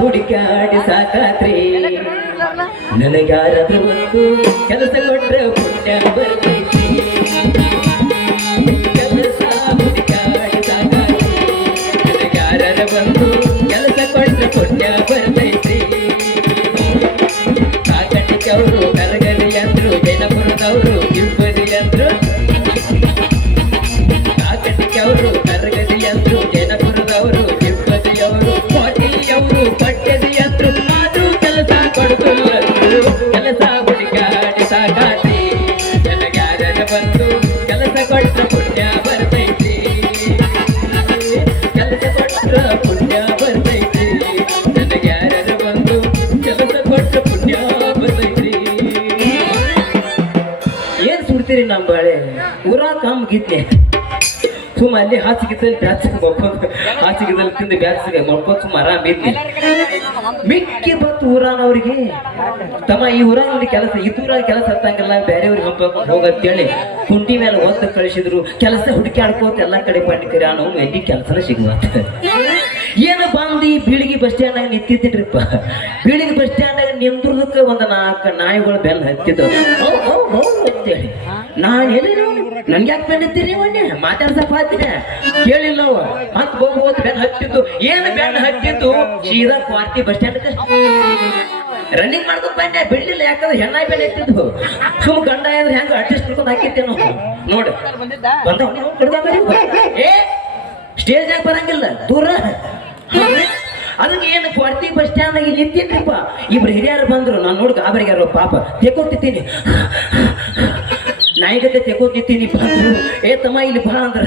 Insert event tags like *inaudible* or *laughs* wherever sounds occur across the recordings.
ಹುಡುಕಾಡಿ ಸಾಕಾತ್ರಿ. ನನಗಾರದು ಒಂದು ಕೆಲಸ ಕೊಟ್ರೆ ಪುಣ್ಯ ಬರ್ತೈತಿ. ಗೀತೆ ಸುಮ್ಮ ಅಲ್ಲಿ ಹಾಸಿಗೆದಲ್ಲಿ ಬ್ಯಾಸಿಗೆ ಮಕ್ಕೊಂಡು ಹಾಸಿಗೆದಲ್ಲಿ ತಿಂದು ಬ್ಯಾಸಿಗೆ ಮಕ್ಕೊಂಡು ಸುಮ್ಮ ಆರಾಮ್ ಮಿಕ್ಕಿ ಊರಾನ್ ಊರಾನವ್ರಿಗೆ. ತಮ್ಮ ಈ ಊರಾನಲ್ಲಿ ಕೆಲಸ ಇದ್ದೂರಾಗ ಕೆಲಸ ಹತ್ತಂಗಿಲ್ಲ ಬೇರೆಯವ್ರಿಗೆ ಹಬ್ಬ ಹೋಗತ್ತೇಳಿ ಕುಂಟಿ ಮೇಲೆ ಒತ್ತು ಕಳಿಸಿದ್ರು. ಕೆಲಸ ಹುಡುಕಾಡ್ಕೋತ ಎಲ್ಲ ಕಡೆ ಪಂಡಿಕರಿ ಅನ್ನೋ ಎಲ್ಲಿ ಕೆಲಸನ ಸಿಗುವಂತ ಏನು ಬಂದು ಈ ಬೀಳಿಗೆ ಬಸ್ ಸ್ಟ್ಯಾಂಡಾಗ ನಿಂತಿದ್ದಿನ್ರಿಪ್ಪ. ಬೀಳಿಗೆ ಬಸ್ ಸ್ಟ್ಯಾಂಡಾಗ ನಿಂದ್ರದಕ್ಕೆ ಒಂದು ನಾಲ್ಕು ನಾಯಿಗಳು ಬೆಲ್ಲ ಹತ್ತಿದ್ರು ಅಂತೇಳಿ. ನಾನು ಎಲ್ಲಿ ನನ್ಗೆ ಯಾಕೆ ಬೆನ್ನಿತ್ತೀರಿ ಮೊನ್ನೆ ಮಾತಾಡ್ಸಪ್ಪ ಹತ್ತಿನ ಕೇಳಿಲ್ಲ ಅವ ಹತ್ತು ಹೋಗ್ಬೋದು ಬೆನ್ ಹತ್ತಿದ್ದು ಏನು ಬೆನ್ನ ಹತ್ತಿದ್ದು ಸೀದಾ ಕ್ವಾರ್ತಿ ಬಸ್ ಸ್ಟ್ಯಾಂಡ್ ರನ್ನಿಂಗ್ ಮಾಡ್ಕೊಂಡ್ ಬಂದೆ ಬಿಡ್ಲಿಲ್ಲ ಯಾಕಂದ್ರೆ ಹೆಣ್ಣ ಬೆಲೆ ಎತ್ತಿದ್ದು. ಸುಮ್ ಗಂಡ ಅಂದ್ರೆ ಹೆಂಗ ಅಡ್ಜಸ್ಟ್ ಮಾಡ್ಕೊಂಡು ಹಾಕಿತ್ತೇನೋ ನೋಡಿ. ಕಡ್ದ ಏ ಸ್ಟೇಜ್ನಾಗ ಬರಂಗಿಲ್ಲ. ದೂರ. ಅದಕ್ಕೆ ಏನು ಕೊಡ್ತಿ ಬಸ್ ಸ್ಟ್ಯಾಂಡ್ ಆಗಿ ನಿಂತಿದ್ರಿಪ್ಪ? ಇಬ್ರು ಹಿರಿಯರು ಬಂದ್ರು. ನಾನು ನೋಡಿ ಗಾಬರಿಗಾರ ಪಾಪ. ನಾಯಿಗತ್ತೆ ತೆಕೋತಿದ್ದೀನಿ ಬಂದ್ರು. ಏ ತಮ್ಮ, ಇಲ್ಲಿ ಬಾ ಅಂದ್ರ.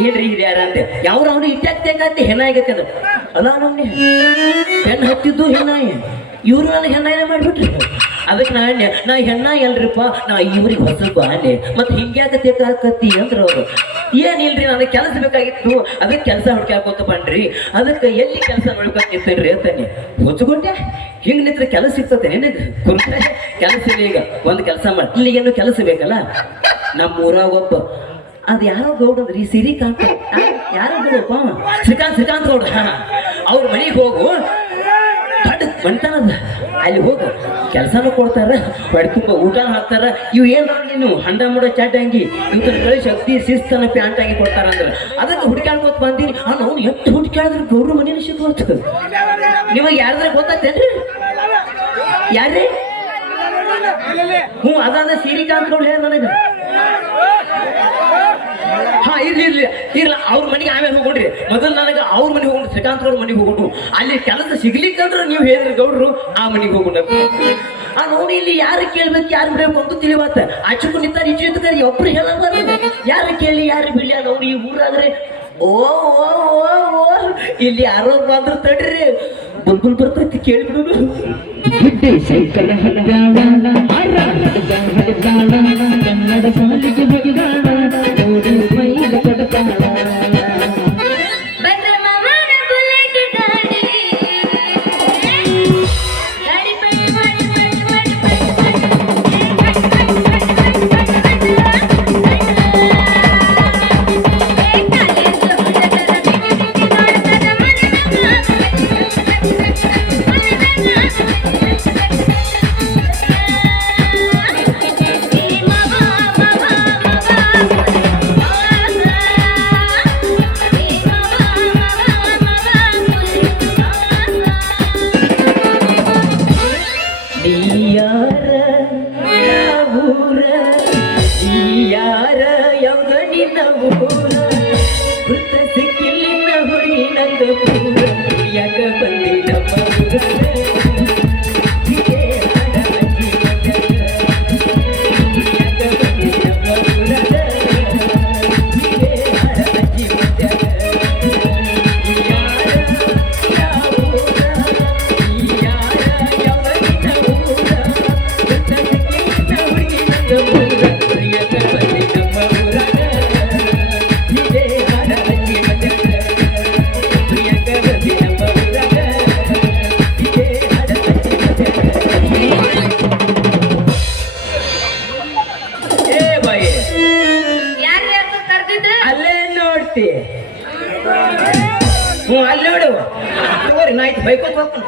ಏನ್ರಿ ಯಾರ ಅಂತೆ. ಯಾವ್ರು ಅವ್ನು ಇಟ್ಟಾಕ್ ತೆಗಾತಿ ಅಲ್ಲ ನಮ್ನೆ. ಹೆಣ್ಣು ಹತ್ತಿದ್ದು ಹೆಣ್ಣಾಯಿ. ಇವ್ರು ನನಗೆ ಹೆಣ್ಣಾಯಿನ ಮಾಡಿಬಿಟ್ರಿ. ಅದಕ್ಕೆ ನಾ ಎಣ್ಣೆ ನಾ ಹೆಣ್ಣ ಎಲ್ರಿಪ್ಪ ನಾ ಇವ್ರಿಗೆ ಹೊಸಪ್ಪ ಅನ್ಯ. ಮತ್ತೆ ಹಿಂಗ್ಯಾಕ ತೆಗಾಕತ್ತಿ ಅವರು. ಅವ್ರು ಏನಿಲ್ರಿ ನನಗೆ ಕೆಲಸ ಬೇಕಾಗಿತ್ತು. ಅದಕ್ಕೆ ಕೆಲಸ ಹುಡ್ಕ್ಯಾಕೋತ ಬನ್ರಿ ಅದಕ್ಕೆ ಎಲ್ಲಿ ಕೆಲಸ ಅಂತ ಅಂತಾನೆ ಹೊಚ್ಕೊಂಡೆ. ಹಿಂಗ್ ನಿಂತ್ರೆ ಕೆಲಸ ಸಿಗ್ತದೆ ನಿನಗೆ? ಕುಂತ್ರೆ *laughs* ಕೆಲಸ ಇಲ್ಲ ಈಗ, ಒಂದು ಕೆಲಸ ಮಾಡಿ. ಏನು ಕೆಲಸ ಬೇಕಲ್ಲ? ನಮ್ಮ ಊರಾಗ ಒಬ್ಬ. ಅದು ಯಾರೋ ಗೌಡ್ರಿ ಸಿರಿ ಕಾಂತ ಯಾರೋ ಗೌಡಪ್ಪ? ಶ್ರೀಕಾಂತ್ ಶ್ರೀಕಾಂತ್ ಗೌಡ್ರ *laughs* ಅವ್ರ ಮನೆಗೆ ಹೋಗು. ದೊಡ್ಡ ಬಂಟನದ ಅಲ್ಲಿ ಹೋಗು ಕೆಲಸನೂ ಕೊಡ್ತಾರ ತುಂಬ ಊಟ ಹಾಕ್ತಾರ. ಇವು ಏನು ನೀನು ಹಂಡ ಮಾಡೋ ಚಾಟ್ ಅಂಗಿ. ಕಳಿ ಶಕ್ತಿ ಶಿಸ್ತನ ಪ್ಯಾಂಟ್ ಆಗಿ ಕೊಡ್ತಾರ ಅಂದ್ರೆ. ಅದಕ್ಕೆ ಹುಡ್ಕ್ಯಾಡ್ಕೋತ ಬಂದೀನಿ. ಅವ್ನು ಅವ್ನು ಎಷ್ಟು ಹುಡ್ಕ್ಯಾಳಿದ್ರು ಗೌಡ್ರ ಮನೇಲಿ ಸಿಗ್ಬೋದು ನಿಮಗೆ ಯಾರಾದ್ರೆ ಗೊತ್ತಾಗ್ತೇನ್ರಿ? ಯಾರೇ ಹ್ಞೂ ಅದಾದ ಸಿರಿಕಾಂತ್ ಗೌಡ ಹೇಳ ನನಗೆ. ಹಾ, ಇರ್ಲಿ ಇರ್ಲಿ. ಇರ್ಲ, ಅವ್ರ ಮನೆಗೆ ಆಮೇಲೆ ಹೋಗ್ರಿ ಮೊದಲು ನನಗೆ ಅವ್ರ ಮನೆಗೆ ಹೋಗ್ರಿ ಶ್ರೀಕಾಂತ್ ಅವ್ರ ಮನೆಗೆ ಅಲ್ಲಿ ಕೆಲಸ ಸಿಗ್ಲಿಕ್ಕಂದ್ರೆ ನೀವು ಹೇಳಿದ್ರಿ ಗೌಡ್ರು ಆ ಮನೆಗೆ ಹೋಗೋಣ ಆ ನೋಡಿ ಇಲ್ಲಿ ಯಾರು ಕೇಳ್ಬೇಕು, ಯಾರು ಬಿಡಬೇಕು ಅಂತ ತಿಳಿವತ್ತ ಅಚ್ಚುಕು ನಿಂತಾರ ಇಚ್ಚು ನಿಂತಾರ ಒಬ್ರು ಹೇಳಬಾರ್ದು. ಯಾರು ಕೇಳಿ, ಯಾರು ಬಿಡ್ಲಿ ಅವ್ರು ಈ ಊರಾದ್ರೆ, ಓ ಓ ಓ ಇಲ್ಲಿ ಯಾರೋ ಬಂದ್ರು ತಡ್ರಿ. ಬುಲ್ಬುಲ್ ಬರ್ತೈತಿ ಕೇಳ್ಬಿಡು. ಸೈಕಲ್ ಕನ್ನಡ ಸಾಲಿಗೆ ಬಗಿದಾಡ ನೋಡಿ ಹ್ಞೂ ಅಲ್ಲಿ ನೋಡು ತಗೋರಿ ನಾ ಆಯ್ತು ಬೈಕೋತ ಹೋಗ್ತೀನಿ.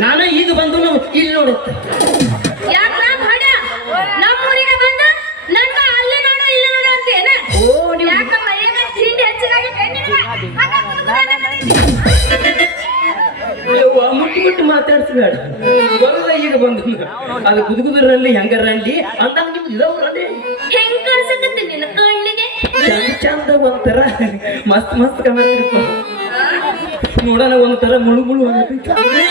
ನಾನು ಈಗ ಬಂದು? ಇಲ್ಲಿ ನೋಡುತ್ತೆ ನೋಡು ಮುಟ್ಟಿ ಮುಟ್ಟಿ ಮಾತಾಡ್ಸ್ಬೇಡ ಬರೋದ ಈಗ ಬಂದು ಅದು ಗುದುಗುದ್ರಲ್ಲಿ ಹೆಂಗರಲ್ಲಿ ಅಂತ ನಿಮ್ಗೆ ಚಂದ ಒಂಥರ. ಮಸ್ತ್ ಮಸ್ತ್ ಕಾಣತ್ತಿರಪ್ಪ ನೋಡೋಣ ಒಂಥರ ಮುಳು ಮುಳು ಆಗತ್ತೈತಿ.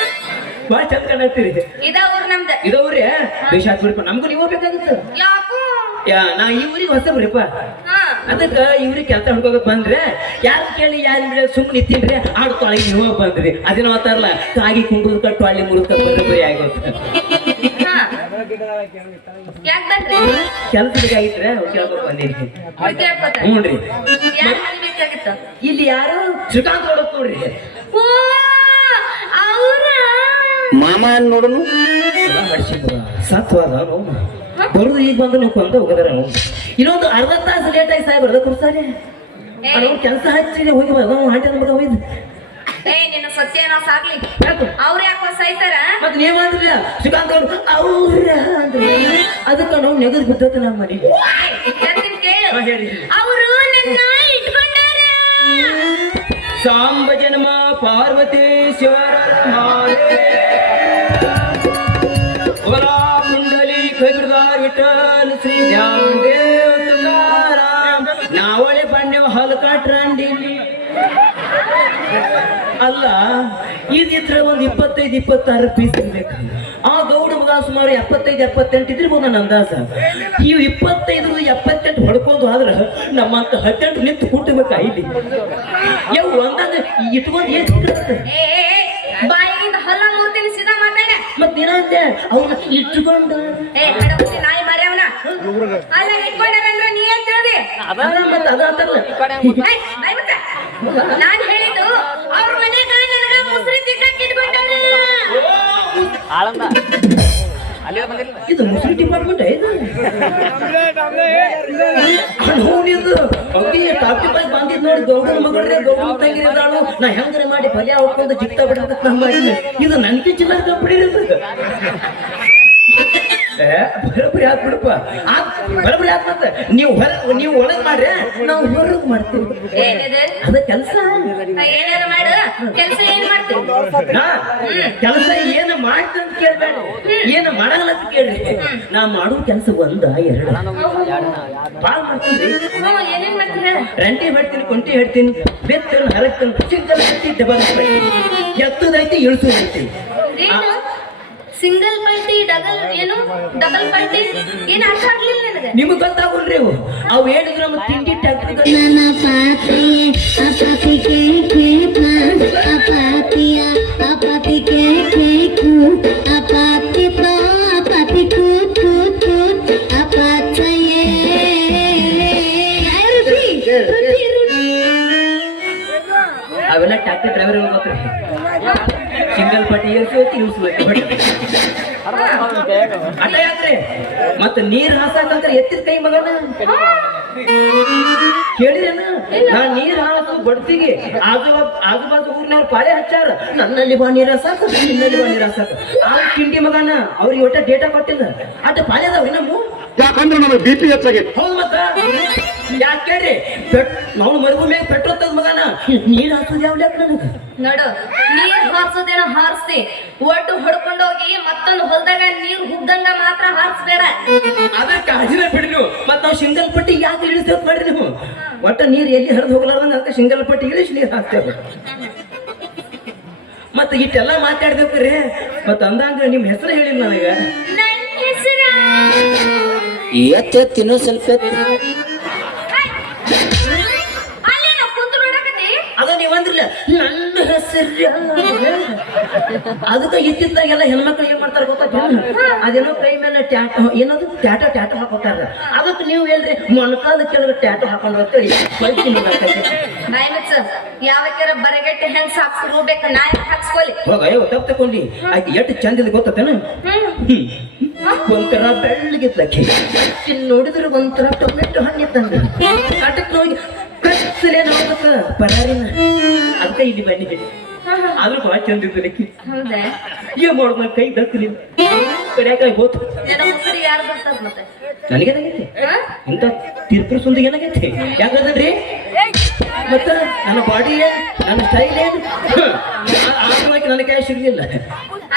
ಭಾಳ ಚಂದ ಕಾಣತ್ತೀರಿ ಇದ ಊರ್ ನಮ್ದ. ಇದವ್ರೆ ಬೇಷ ಹಾಕ್ಬಿಡಪ್ಪ ನಮಗೂ ನೀವು ಬೇಕಾಗುತ್ತ ಯಾ ನಾ ಈ ಊರಿಗೆ ಹೊಸಬ್ರಿಪ್ಪ ಅದಕ್ಕ ಇವ್ರಿಗೆ ಕೆಲಸ ಹುಡ್ಕೋಕ್ ಬಂದ್ರೆ ಯಾರು ಕೇಳಿ ಯಾರು ಬಿಡ ಸುಮ್ಮನೆ ನಿಂತಿನ್ರಿ ಆಡು ತೊಳಗಿ ನೀವು ಬಂದ್ರಿ. ಅದೇನೋ ಅಂತಾರಲ್ಲ ತಾಗಿ ಕುಂಡ್ರದ್ ಕಟ್ಟು ಹಳ್ಳಿ ಮುರುಕ ಬರೋಬ್ಬರಿ ಆಗೋದು. ಯಾಕ್ ಬಂದ್ರಿ ಇಲ್ಲಿ ಯಾರು ಶ್ರೀಕಾಂತ್ ನೋಡಕ್ ನೋಡ್ರಿ ಓ ಮಾಮ ನೋಡನು ಸತ್ವಾದ ಬರುದು ಈಗ ಬಂದು ನೀವು ಕೊಂದ ಹೋಗದಾರ ಅವ್ನು ಇನ್ನೊಂದು ಅರ್ಧ ತಾಸು ಲೇಟ್ ಆಗಿ ಸಾಹೇಬ್ ಅರ್ಧ ಕುರ್ಸಾರೆ ಅವ್ನು ಕೆಲಸ ಹಚ್ಚಿ ಹೋಗಿ ಬರೋದು ಹಾಂಟಿ ನಮ್ಗೆ ಹೋಯ್ದು ಏ ನಿನ್ನ ಸತ್ಯ ನಾವು ಸಾಗ್ಲಿ ಅವ್ರ ಯಾಕೋ ಸೈತಾರ ಮತ್ತೆ ನೀವ್ ಅಂದ್ರಿ ಶ್ರೀಕಾಂತ್ ಅವ್ರು ಅವ್ರ ಅಂದ್ರಿ ಅದಕ್ಕೆ ನಾವು ನೆಗದ್ ಬಿದ್ದತ್ತ ನಮ್ಮ ಮನೆ. ಅವರು ನನ್ನ ಇಟ್ಕೊಂಡಾರ. ಸಾಂಬ ಜನ್ಮ ಪಾರ್ವತೇಶ್ವರ ಹೊರ ಕುಂಡಲಿ ಕೈಬಿಡ್ದಾರ್ ವಿಠಲ್ ಶ್ರೀ ಧ್ಯಾನ್ ಅಲ್ಲ? ಇದಿದ್ರೆ ಒಂದು ಇಪ್ಪತ್ತೈದು ಇಪ್ಪತ್ತಾರು ಪೀಸ್ ಇರ್ಬೇಕು. ಆ ಗೌಡ ಮಗ ಸುಮಾರು ಎಪ್ಪತ್ತೈದು ಎಪ್ಪತ್ತೆಂಟು ಇದ್ರೆ ನನ್ನ ಅಂದಾಜ. ಇವು ಇಪ್ಪತ್ತೈದು ಎಪ್ಪತ್ತೆಂಟು ಹೊಡ್ಕೊಂಡು ಆದ್ರೆ ನಮ್ಮಂತ ಹತ್ತೆಂಟು ನಿಂತು ಕುಟ್ಟಬೇಕ ಇಲ್ಲಿ ಯಾವ ಒಂದಾಗ ಇಟ್ಕೊಂಡು ಏನ್ ಬಾಯಿಂದ ಹಲ್ಲ ಮೂರ್ತಿನ ಸೀದಾ ಮಾತಾಡ. ಮತ್ ಏನಂತೆ ಅವ್ನ ಇಟ್ಕೊಂಡು. ನಾಯಿ ಮರ್ಯಾವನ. ಅಲ್ಲ ನೀ ಏನ್ ತಿಳಿದಿ? ಅದ ಅಂತಾರಲ್ಲ. ನಾನ್ ಹೇಳಿದ್ದು ಅವ್ರ ಮನೆಗ ನನಗ ಮುಸ್ರಿ ತಿಕ್ಕಕ್ ಇಟ್ಕೊಂಡಾರ ಇದು ಮುಸ್ಲಿಂ ಡಿಪಾರ್ಟ್ಮೆಂಟ್ ಇದು ನೋಡಿದ್ದು ಅಗಿ ಟಾಪಿ ಬಾಯ್ ಬಂದಿದ್ ನೋಡಿ ಗೌಡನ ಮಗಳ್ರೆ ಗೌಡನ ತಂಗಿರಿ ಅದಾಳು ನಾ ಹೆಂಗರೆ ಮಾಡಿ ಪಲ್ಯ ಹೊಡ್ಕೊಂಡು ಜಿಕ್ತಾ ಬಿಡ್ಬೇಕು ನಮ್ಮ ಮಾಡಿದ್ವಿ ಇದು ನನ್ಗೆ ಚಿಲ್ಲರ್ ಕಂಪನಿ ಏ ಬರೋಬ್ಬರಿ ಹಾಕ್ಬಿಡಪ್ಪ ಆತ್ ಬರೋಬ್ಬರಿ ಆತ್ ಮತ್ತೆ ನೀವು ಹೊರ ನೀವು ಒಳಗ್ ಮಾಡ್ರಿ ನಾವು ಹೊರಗ್ ಮಾಡ್ತೀವಿ ಏನಿದೆ ಅದ ಕೆಲಸ ನಾ ಏನಾರ ಮಾಡು ಕೆಲ್ಸ ಏನ್ ಮಾಡ್ತೀನಿ ಕೆಲಸ ಏನ ಮಾಡ್ತಂತ ಕೇಳ್ಬೇಡ. ಏನ ಮಾಡಲ್ಲ ಅಂತ ಕೇಳ್ರಿ. ನಾ ಮಾಡೋ ಕೆಲಸ ಒಂದ ಎರಡ. ಬಾಳ್ ಮಾಡ್ತೀನಿ ಏನೇನ್ ಮಾಡ್ತೀನಿ ರಂಟಿ ಹೇಳ್ತೀನಿ ಕೊಂಟಿ ಹೇಳ್ತೀನಿ ಬೆತ್ತನ್ನು ಹರಕ್ತನ್ನು ಸಿಂಗಲ್ ಐತಿ ಡಬಲ್ ಎತ್ತದೈತಿ ಇಳಿಸೋದೈತಿ. ಏನು ಸಿಂಗಲ್ ಪಲ್ಟಿ ಡಬಲ್ ಏನು? ಡಬಲ್ ಪಲ್ಟಿ? ಏನು ಅರ್ಥ ಆಗ್ಲಿಲ್ಲ ನಿಮಗೆ ನಿಮಗೆ ಗೊತ್ತಾಗುಲ್ರಿ ಅವು ಅವು ಹೇಳಿದ್ರು ನಮ್ಮ ತಿಂಡಿ ಟ್ಯಾಕ್ಟ್ರಿ ನನ್ನ ಪಾಪಿ ಅಟ ಯಾಕ್ರಿ ಮತ್ತ ನೀರ್ ಹಾಸಾಕಂತ ಎತ್ತಿದ ಕೈ ಮಗನ ಕೇಳಿದೇನ ನಾ ನೀರ್ ಹಾಸು ಬಡ್ತಿಗೆ ಆಜು ಆಜು ಬಾಜು ಊರಿನವ್ರು ಪಾಳೆ ಹಚ್ಚಾರ ನನ್ನಲ್ಲಿ ಬಾ ನೀರ್ ಹಾಸಾಕ ನಿನ್ನಲ್ಲಿ ಬಾ ನೀರ್ ಹಾಸಾಕ ಆ ಕಿಂಡಿ ಮಗನ ಅವ್ರಿಗೆ ಒಟ್ಟ ಡೇಟಾ ಕೊಟ್ಟಿಲ್ಲ ಅಟ್ಟ ಪಾಳೆ ಅದಾವ ನಮ್ಮ ಯಾಕಂದ್ರೆ ನನಗೆ ಬಿ ಪಿ ಹೆಚ್ಚಾಗಿ. ಹೌದು ಮತ್ತ ಯಾಕೆ ಕೇಳ್ರಿ ಪೆಟ್ ನಾವು ಮರುಭೂಮಿಯಾಗ ಪೆಟ್ರೋಲ್ ತಗ್ ಮಗನ, ನೀರ್ ಹಾಸೋದು ಯಾವ ಲೆಕ್ಕ ನನಗ? ನೋಡು ನೀರ್ ಹಾರ್ಸೋದೇನ ಹಾರಿಸಿ ಒಟ್ಟು ಹೊಡ್ಕೊಂಡೋಗಿ ಮತ್ತೊಂದು ಹೊಲದಾಗ ನೀರ್ ಹುಗ್ಗಂಗ ಮಾತ್ರ ಹಾರಿಸ್ಬೇಡ. ಅದ್ರ ಕಾಜಿನ ಬಿಡಿ ನೀವು. ಮತ್ ನಾವು ಸಿಂಗಲ್ ಪಟ್ಟಿ ಯಾಕೆ ಇಳಿಸ್ತೇವೆ ಮಾಡ್ರಿ ನೀವು? ಒಟ್ಟ ನೀರ್ ಎಲ್ಲಿ ಹರಿದು ಹೋಗ್ಲಾರ್ದಂಗ ಅದಕ್ಕೆ ಸಿಂಗಲ್ ಪಟ್ಟಿ ಇಳಿಸಿ ನೀರ್ ಹಾಕ್ತೇವೆ. ಮತ್ತೆ ಇಟ್ಟೆಲ್ಲ ಮಾತಾಡ್ಬೇಕ್ರಿ. ಮತ್ತ ಅಂದಂಗ ನಿಮ್ ಹೆಸರು ಹೇಳಿಲ್ಲ ನನಗ. ನನ್ನ ತಿನ್ನೋ ಎತ್ತ ಎತ್ತ ಸ್ವಲ್ಪ ಎತ್ತ. ಹೆಸರು ಅದಕ್ಕ ಇತ್ತಿದ್ದಾಗೆಲ್ಲ ಹೆಣ್ಮಕ್ಳು ಏನ್ ಮಾಡ್ತಾರೆ ಗೊತ್ತಾ ಅದೇನೋ ಕೈ ಮೇಲೆ ಟ್ಯಾಟ ಏನದು? ಟ್ಯಾಟ ಟ್ಯಾಟ ಹಾಕೋತಾರ. ಅದಕ್ಕೆ ನೀವು ಹೇಳ್ರಿ ಮೊಣಕಾಲ ಕೆಳಗೆ ಟ್ಯಾಟ ಹಾಕೊಂಡು ಹೋಗ್ತೀವಿ. ಯಾವಕ್ಕಾರ ಬರಗಟ್ಟೆ ಹೆಂಗ್ ಸಾಕ್ಸ್ಕೋಬೇಕು ನಾ ಹಾಕ್ಸ್ಕೊಲಿ? ಹೋಗ ತಪ್ಪು ತಕೊಂಡಿ ಆಯ್ತು ಎಷ್ಟು ಚಂದ ಗೊತ್ತೇನ ಹ್ಮ್. ಒಂಥರ ಬೆಳ್ಳಗಿದ್ದಕ್ಕೆ ನೋಡಿದ್ರೆ ಒಂಥರ ಟೊಮೆಟೊ ಹಣ್ಣಿತ್ತಂಗ ಆಟಕ್ಕೆ ಹೋಗಿ ಕಚ್ಚಲೆ ನೋಡ್ಬೇಕ ಪರಾರಿನ. ಅದಕ್ಕೆ ಇಲ್ಲಿ ಹಾ. ಆದ್ರೂ ಬಹಳ ಚಂದ ಇತ್ತು ಲಕ್ಕಿ ಹೌದಾ? ಏನ್ ಮಾಡೋದು ನನ್ನ ಕೈ ದಕ್ಕಲಿಲ್ಲ ಕಡಿಯಾಕಾಗಿ ಹೋತು. ಯಾರು ಮತ್ತೆ? ನನಗೇನಾಗೈತಿ? ಅಂತ ಇಂಥ ತೀರ್ಪು ಸುಂದ ಏನಾಗೈತಿ ಯಾಕಂದ್ರಿ ಮತ್ತ ನನ್ನ ಬಾಡಿ ಏನ್ ನನ್ನ ಸ್ಟೈಲ್ ಏನ್? ಆದ್ರವಾಗಿ ನನ್ನ ಕೈ ಸಿಗ್ಲಿಲ್ಲ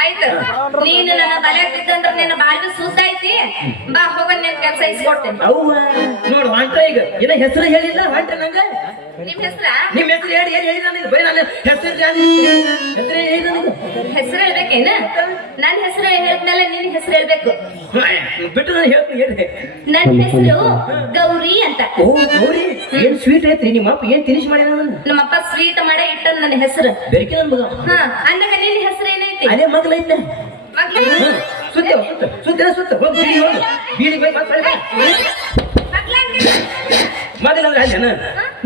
ಆಯ್ತು. ನೀನು ನನ್ನ ತಲೆ ಬಾ ಹೋಗ ನಿನ್ ಕೆಲಸ ಇಸ್ಕೊಡ್ತೇನೆ. ಅವ್ವ ನೋಡು ಹೊಂಟ ಈಗ ಏನ ಹೆಸರು ಹೇಳಿಲ್ಲ ಹೊಂಟ ನಂಗ. ನಿಮ್ ಹೆಸ್ರ? ನಿಮ್ಮ ಹೆಸರು ಹೇಳಿ ಏನ್ ಹೇಳಿ ನನ್ನ ಹೆಸರು ಹೆಸರು ಹೇಳಿ ನನಗೆ. ಹೆಸರು ಹೇಳ್ಬೇಕೇನ? ನನ್ನ ಹೆಸರು ಹೇಳಿದ್ಮೇಲೆ ನಿನ್ ಹೆಸರು ಹೇಳ್ಬೇಕು. ಬಿಟ್ಟು ನಾನು ಹೇಳ್ತೀನಿ ಹೇಳಿ. ನನ್ ಹೆಸರು ಗೌರಿ ಅಂತ. ಓ ಗೌರಿ ಏನ್ ಸ್ವೀಟ್ ಐತ್ರಿ? ನಿಮ್ಮ ಅಪ್ಪ ಏನ್ ತಿನಿಸ್ ಮಾಡ್ಯಾನ ನನ್ನ ನಮ್ಮಪ್ಪ ಸ್ವೀಟ್ ಮಾಡೇ ಇಟ್ಟ ನನ್ನ ಹೆಸರು. ಬೆರಕೆ ನನ್ ಮಗ. ಹಾ ಅಂದಾಗ ನಿನ್ ಹೆಸರು ಏನೈತಿ? ಅದೇ ಮಗಲೈತ ಮಗ್ಳು? ಸುತ್ತ ಸುತ್ತ ಸುತ್ತ ಹೋಗಿ ಬೀಡಿ ಹೋಗಿ. ಬೀಡಿ ಹೋಗಿ ಮತ್ತೆ ಬಾ. ಮಗ್ಳು ಅಂದಿಲ್ಲ. ಮೊದಲ ಅಲ್ಲೇನ?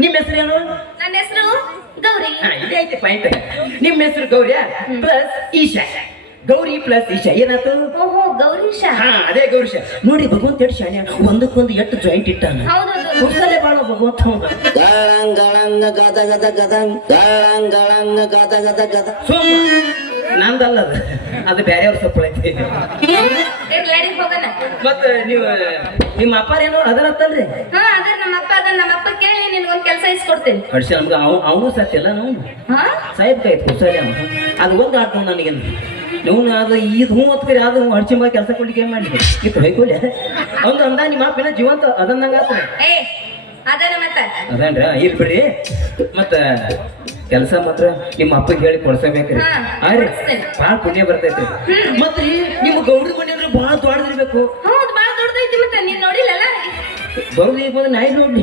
ನಿಮ್ಮ ಹೆಸರೇನು? ನನ್ನ ಹೆಸರು ಗೌರಿ. ಇದೈತೆ ಇದೇ ಐತಿ ಪಾಯಿಂಟ್ ನಿಮ್ಮ ಹೆಸರು ಗೌರಿಯ ಪ್ಲಸ್ ಈಶಾ. ಗೌರಿ ಪ್ಲಸ್ ಈಶಾ ಏನಾಯ್ತು? ಓಹೋ ಗೌರೀಶ ಹಾ ಅದೇ ಗೌರೀಶ ನೋಡಿ ಭಗವಂತ ಎಷ್ಟು ಶಾಲೆ ಒಂದಕ್ಕೊಂದು ಎಷ್ಟು ಜಾಯಿಂಟ್ ಇಟ್ಟಾನ. ಕುರ್ಸಲೆ ಬಾಳ ಭಗವಂತ. ಗಳಂಗ್ ಗದ ಗದ ಗದಂಗ್ ಗಳಂಗ ಗದ ಗದ ಗದ. ಸೋಮ ನಂದಲ್ಲ ಅದು. ಅದು ಬೇರೆಯವ್ರ ಸಪ್ಪಳ ಮತ್ತೆ ನೀವು ನಿಮ್ಮ ಅಪ್ಪಾರೇನೋ ಅದರತ್ತಲ್ರಿ? ಹಾ ಅದ್ರ ನಮ್ಮಪ್ಪ ಅದ ನಮ್ಮಪ್ಪ ಕೇಳಿ ನಿನ್ಗೊಂದ್ ಕೆಲ್ಸ ಇಸ್ಕೊಡ್ತೇನೆ ಕಡ್ಸಿ ನಮ್ಗೆ ಅವ ಅವನು ಸತ್ತಿಲ್ಲ ನಾವು? ಹಾ? ಸಾಹೇಬ್ ಕೈ ಸರಿ ಅವ ಅದು ಒಂದು ಆಡ್ತಾವ ನನಗೆ. ನೀವು ಅದು ಇದು ಹ್ಞೂ ಹೊತ್ಕರಿ ಅದು ಹಡ್ಚಿಂಬ ಕೆಲಸ ಕೊಡ್ಲಿಕ್ಕೆ ಏನ್ ಮಾಡಿ ಇತ್ತು ಹೊಯ್ಕೊಲೆ ಅವ್ನು ಅಂದ ನಿಮ್ಮ ಅಪ್ಪಿನ ಜೀವಂತ ಅದನ್ನಂಗ ಏ ಅದನ್ನ ಮತ್ತ? ಅದೇನ್ರ? ಇರ್ ಬಿಡ್ರಿ. ಮತ್ತ ಕೆಲಸ ಮಾತ್ರ ನಿಮ್ಮ ಅಪ್ಪಗೆ ಹೇಳಿ ಕೊಡ್ಸಬೇಕ್ರಿ. ಹಾ, ಆಯ್ರಿ ಬಾಳ ಭಾಳ ಪುಣ್ಯ ಬರ್ತೈತಿ ಮತ್ರಿ ನಿಮ್ಮ ಗೌಡ್ರ ಮನೆ ಅಂದ್ರೆ ಭಾಳ ದೊಡ್ಡದಿರ್ಬೇಕು. ಹೌದು ದೊಡ್ಡದೈತಿ ಮತ್ತೆ ನೀನ್ ನೋಡಿಲ್ಲಲ್ಲ ಗೌಡ್ರಿ ಬಂದು ನಾಯಿ ನೋಡ್ಲಿ.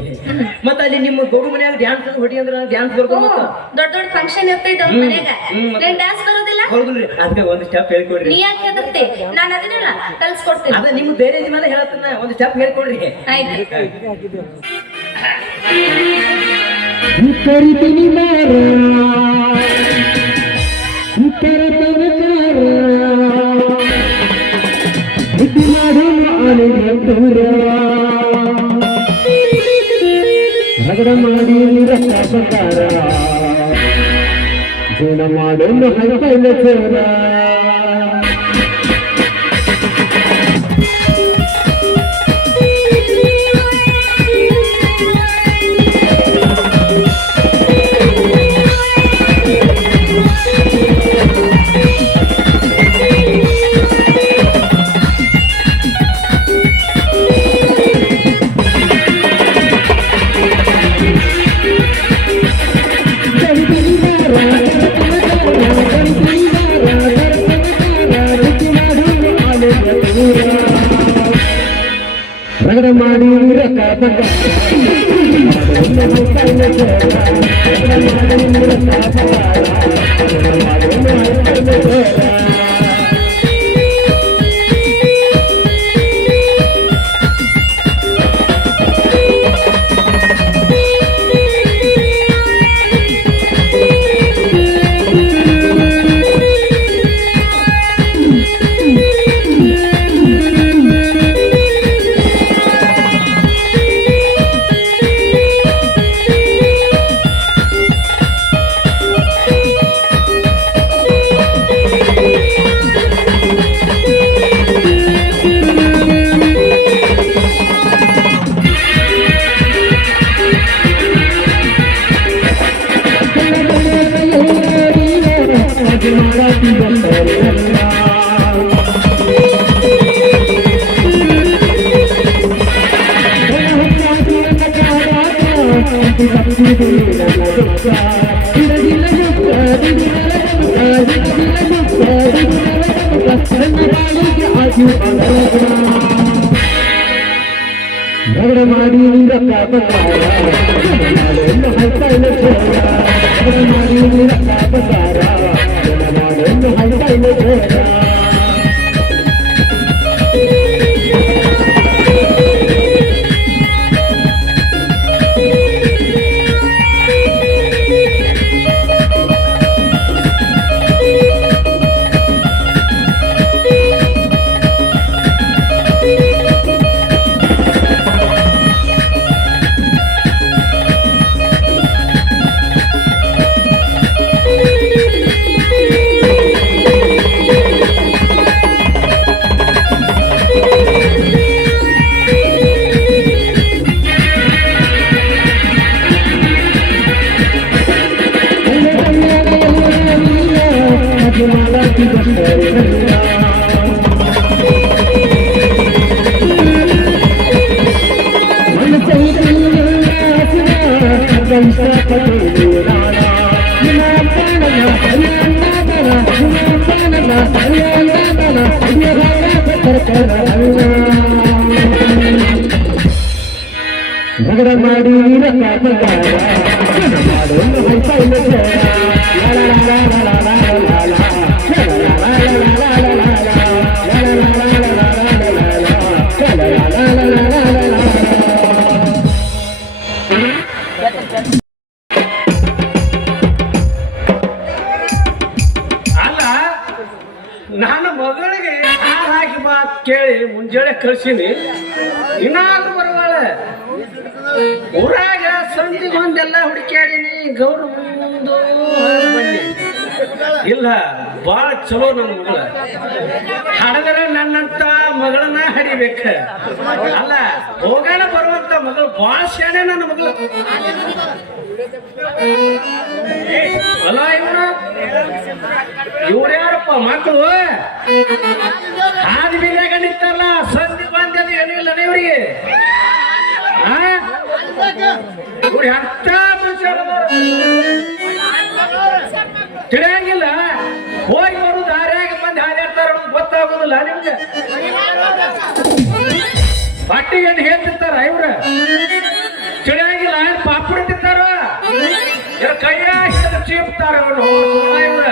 ಮತ್ತೆ ಅಲ್ಲಿ ನಿಮ್ಮ ಗೌಡ್ರ ಮನ್ಯಾಗ ಡ್ಯಾನ್ಸ್ ಹೊಡಿ ಅಂದ್ರೆ ಡ್ಯಾನ್ಸ್ ಬರ್ಬೋದು ಮತ್ತ ದೊಡ್ಡ ದೊಡ್ಡ ಫಂಕ್ಷನ್ ಇರ್ತೈತೆ ಅವ್ರ. ಮನ್ಯಾಗ? ನೀನ್ ಡ್ಯಾನ್ಸ್ ಬರೋದಿಲ್ಲ? ಹೌದ್ರಿ ಅದಕ್ಕೆ ಒಂದು ಸ್ಟೆಪ್ ಹೇಳ್ಕೊಡ್ರಿ. ನೀ ಯಾಕೆ ಹೆದರ್ತಿ? ನಾನು ಅದನ್ನೆಲ್ಲ ಕಲ್ಸ್ಕೊಡ್ತೀನಿ. ಅದ ನಿಮ್ಗೆ ಬೇರೆ ಮೇಲೆ ಹೇಳ್ತಾನ ಒಂದು ಸ್ಟೆಪ್ ಹೇಳ್ಕೊಡ್ರಿ. ಆಯ್ತು. ಮಾರ. ಉತ್ತರ ರಗಡ ಮಾಡಿ ರಕ್ತ ಪ್ರಕಾರ ಜೀವನ ಮಾಡಲು ಹೈಪೈನ ಚೋರ ರಗಡ ಮಾಡಿ ರಕ್ಕ ರಗಡ ಮಾಡಿ ರಕ್ಕ ಪ್ರಕಾರ ಮಾಡೋಣ ಹೈಪೈನ ಚೋರ ರಗಡ ಮಾಡಿ ರಕ್ಕ ಪ್ರಕಾರ ಕಳ್ಸೀನಿ ಇನ್ನಾದ್ರೂ ಬರುವಾಳ ಊರಾಗ ಸಂತಿ ಒಂದೆಲ್ಲ ಹುಡುಕ್ಯಾಡಿನಿ ಮುಂದು ಇಲ್ಲ, ಭಾಳ ಚಲೋ ನನ್ನ ಮಗಳ. ಹಡದರೆ ನನ್ನಂತ ಮಗಳನ್ನ ಹಡಿಬೇಕ. ಅಲ್ಲ ಹೋಗಾನ ಬರುವಂತ ಮಗಳು ಭಾಳ ಶಾಣೆ ನನ್ನ ಮಗಳು. ಅಲ್ಲ ಇವನು? ಇವ್ರ್ಯಾರಪ್ಪ ಮಕ್ಕಳು ಹಾದಿ ಬೀದಾಗ ನಿಂತಾರಲ್ಲ ಸಂಧಿ ಅಂತಂದ್ರೆ ಏನೂ ಇಲ್ಲನೇ ಇವ್ರು ಎಂತ ತಿಳಿಯಂಗಿಲ್ಲ. ಹೋಗಿ ಬರು ದಾರ್ಯಾಗ ಬಂದು ಹಾಲಿರ್ತಾರ ಗೊತ್ತಾಗೋದಿಲ್ಲ ನಿಮ್ಗೆ. ಬಟ್ಟಿಗೆ ಹೇಳ್ತಿರ್ತಾರ ಇವ್ರು. ತಿಳಿಯಂಗಿಲ್ಲ ಪಾಪಡ್ ತಿಂತಾರ ಇವ್ರ ಕೈಯಾಗ ಚೀಪ್ತಾರ ಇವ್ರು. ಇವ್ರ